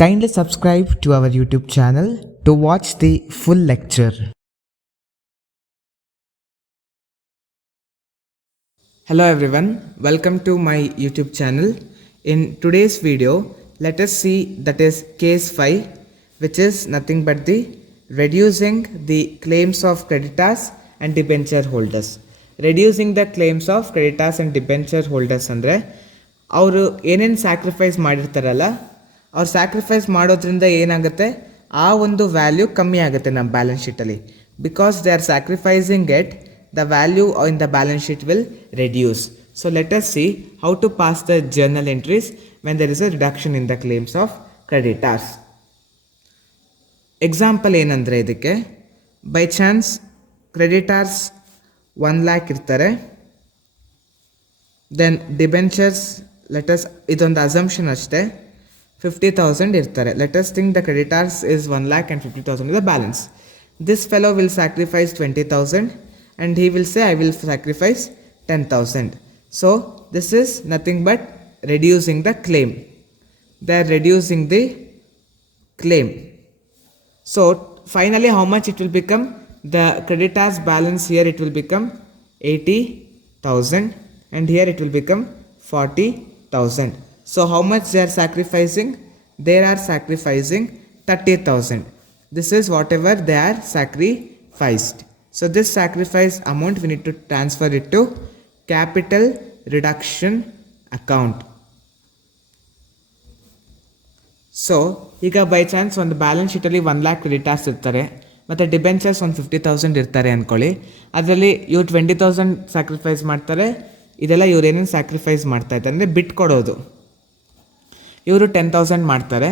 Kindly subscribe to our YouTube channel to watch the full lecture. Hello everyone, welcome to my YouTube channel. In today's video, let us see that is case 5, which is nothing but the reducing the claims of creditors and debenture holders. Reducing the claims of creditors and debenture holders ಅಂದರೆ ಅವರು ಏನೇನು sacrifice ಮಾಡಿರ್ತಾರಲ್ಲ, ಅವ್ರು sacrifice ಮಾಡೋದ್ರಿಂದ ಏನಾಗುತ್ತೆ, ಆ ಒಂದು value ಕಮ್ಮಿ ಆಗುತ್ತೆ ನಮ್ಮ ಬ್ಯಾಲೆನ್ಸ್ ಶೀಟಲ್ಲಿ. Because they are sacrificing it, the value in the balance sheet will reduce. So let us see how to pass the journal entries when there is a reduction in the claims of creditors. Example ಏನಂದರೆ ಇದಕ್ಕೆ, by chance creditors 1 lakh ಇರ್ತಾರೆ, then debentures let's ಇದೊಂದು assumption ಅಷ್ಟೇ 50,000 ಇರ್ತಾರೆ. Let's think the creditors is 1 lakh and 50,000 is the balance. This fellow will sacrifice 20,000 and he will say I will sacrifice 10,000. So this is nothing but reducing the claim. They are reducing the claim. So finally how much it will become? The creditors balance here it will become 80,000 and here it will become 40,000. So how much they are sacrificing? They are sacrificing 30,000. This is whatever they are sacrificed. So this sacrifice amount we need to transfer it to capital reduction account. So ಈಗ by chance ಒಂದು balance ಶೀಟಲ್ಲಿ 1 lakh creditors ಇರ್ತಾರೆ ಮತ್ತು debentures ಒಂದು 50,000 ಇರ್ತಾರೆ ಅಂದ್ಕೊಳ್ಳಿ. ಅದರಲ್ಲಿ ಇವ್ರು 20,000 sacrifice ಮಾಡ್ತಾರೆ, ಇದೆಲ್ಲ ಇವ್ರು ಏನೇನು ಸ್ಯಾಕ್ರಿಫೈಸ್ ಮಾಡ್ತಾ ಇದ್ದಾರೆ ಅಂದರೆ ಬಿಟ್ಕೊಡೋದು, ಇವರು 10,000 ಮಾಡ್ತಾರೆ.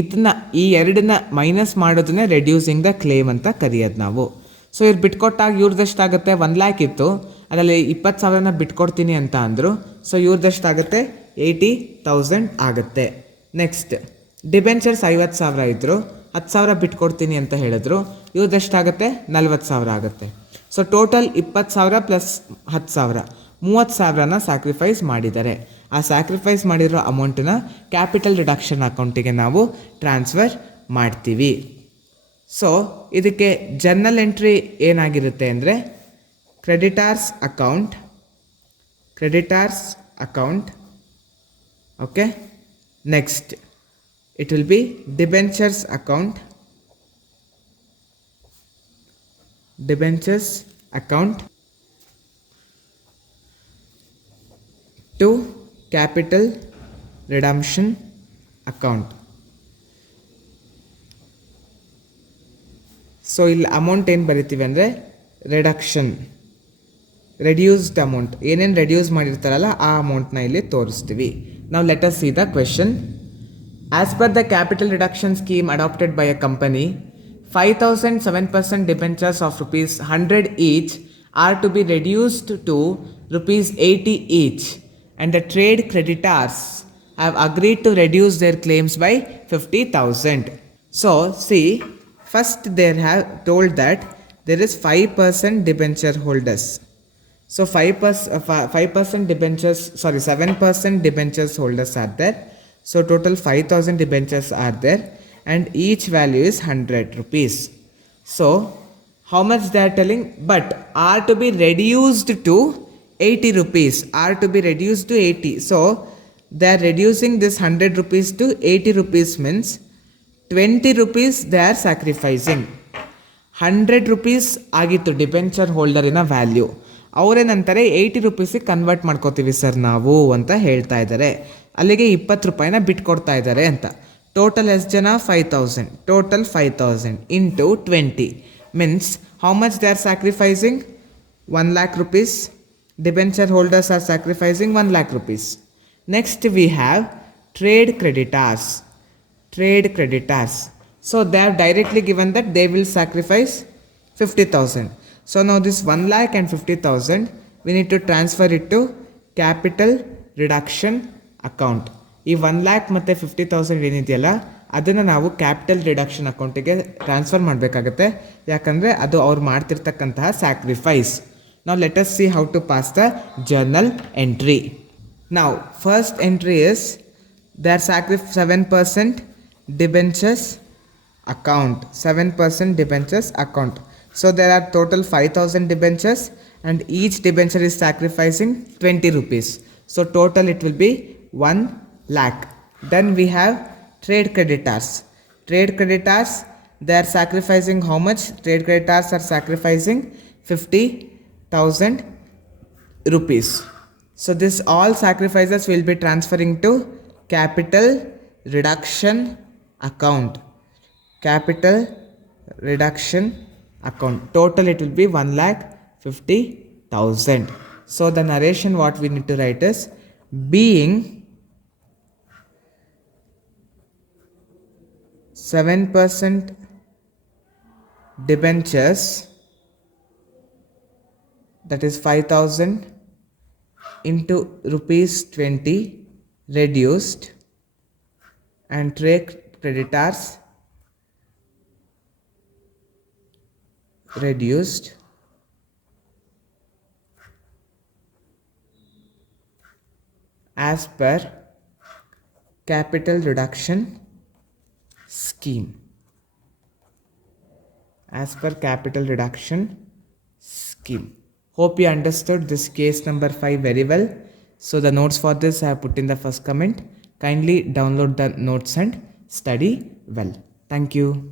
ಇದನ್ನ ಈ ಎರಡನ್ನ ಮೈನಸ್ ಮಾಡೋದನ್ನೇ ರೆಡ್ಯೂಸಿಂಗ್ ದ ಕ್ಲೇಮ್ ಅಂತ ಕರೆಯೋದು ನಾವು. ಸೊ ಇವ್ರು ಬಿಟ್ಕೊಟ್ಟಾಗ ಇವ್ರದ್ದೆಷ್ಟಾಗುತ್ತೆ, 1 lakh ಇತ್ತು, ಅದರಲ್ಲಿ 20,000 ಬಿಟ್ಕೊಡ್ತೀನಿ ಅಂತ ಅಂದರು. ಸೊ ಇವ್ರದ್ದೆಷ್ಟಾಗುತ್ತೆ, 80,000 ಆಗುತ್ತೆ. ನೆಕ್ಸ್ಟ್ ಡಿಬೆಂಚರ್ಸ್ 50,000 ಇದ್ದರು, 10,000 ಬಿಟ್ಕೊಡ್ತೀನಿ ಅಂತ ಹೇಳಿದ್ರು, ಇವ್ರದ್ದೆಷ್ಟಾಗುತ್ತೆ, 40,000 ಆಗುತ್ತೆ. ಸೊ ಟೋಟಲ್ 20,000 ಪ್ಲಸ್ 10,000 30,000ನ ಸ್ಯಾಕ್ರಿಫೈಸ್ ಮಾಡಿದ್ದಾರೆ. ಆ ಸ್ಯಾಕ್ರಿಫೈಸ್ ಮಾಡಿರೋ ಅಮೌಂಟನ್ನ ಕ್ಯಾಪಿಟಲ್ ರಿಡಕ್ಷನ್ ಅಕೌಂಟಿಗೆ ನಾವು ಟ್ರಾನ್ಸ್ಫರ್ ಮಾಡ್ತೀವಿ. ಸೊ ಇದಕ್ಕೆ ಜರ್ನಲ್ ಎಂಟ್ರಿ ಏನಾಗಿರುತ್ತೆ ಅಂದರೆ creditors account okay. Next it will be debentures account to capital redemption account. So ಇಲ್ಲಿ ಅಮೌಂಟ್ ಏನು ಬರಿತೀವಿ ಅಂದರೆ ರೆಡ್ಯೂಸ್ಡ್ ಅಮೌಂಟ್, ಏನೇನು ರೆಡ್ಯೂಸ್ ಮಾಡಿರ್ತಾರಲ್ಲ ಆ ಅಮೌಂಟ್ನ ಇಲ್ಲಿ ತೋರಿಸ್ತೀವಿ. ನಾವು let us see the question. As per the capital reduction scheme adopted by a company, 5,000 7% debentures of ₹100 each are to be reduced to ₹80 each, and the trade creditors have agreed to reduce their claims by 50,000. So see, first they have told that there is 5% debenture holders. So 5% debentures, 7% debentures holders are there. So total 5,000 debentures are there and each value is ₹100. So how much they are telling? But are to be reduced to ₹80, are to be reduced to 80. So they are reducing this ₹100 to ₹80 means ₹20 they are sacrificing. ₹100 ಆಗಿತ್ತು debenture ಹೋಲ್ಡರಿನ value, ಅವರೇನಂತಾರೆ ₹80 convert ಮಾಡ್ಕೋತೀವಿ sir ನಾವು ಅಂತ ಹೇಳ್ತಾ ಇದ್ದಾರೆ. ಅಲ್ಲಿಗೆ ₹20 ಬಿಟ್ಕೊಡ್ತಾ ಇದ್ದಾರೆ ಅಂತ. Total ಎಷ್ಟು ಜನ, 5,000. Total 5,000 into 20 means how much they are sacrificing? 1 lakh rupees. Debenture holders are sacrificing 1 lakh rupees. Next we have trade creditors. So they have directly given that they will sacrifice 50,000. So now this 1 lakh and 50,000 we need to transfer it to capital reduction account. ಈ 1 lakh ಮತ್ತು 50,000 ಏನಿದೆಯಲ್ಲ ಅದನ್ನು ನಾವು capital reduction ಅಕೌಂಟಿಗೆ transfer ಮಾಡಬೇಕಾಗತ್ತೆ, ಯಾಕಂದರೆ ಅದು ಅವ್ರು ಮಾಡ್ತಿರ್ತಕ್ಕಂತಹ sacrifice. Now let us see how to pass the journal entry. Now first entry is their 7% debentures account, 7% debentures account. So there are total 5000 debentures and each debenture is sacrificing 20 rupees. So total it will be 1 lakh. Then we have trade creditors. Trade creditors, they are sacrificing how much? Trade creditors are sacrificing 50,000 rupees. So this all sacrifices will be transferring to capital reduction account. Capital reduction account. Total it will be 1,50,000. So the narration what we need to write is, being 7% debentures, that is 5,000 into rupees 20 reduced, and trade creditors reduced as per capital reduction scheme. As per capital reduction scheme. Hope you understood this case number 5 very well. So the notes for this I have put in the first comment. Kindly download the notes and study well. Thank you.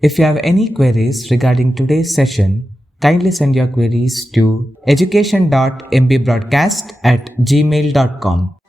If you have any queries regarding today's session, kindly send your queries to education.mbroadcast@gmail.com.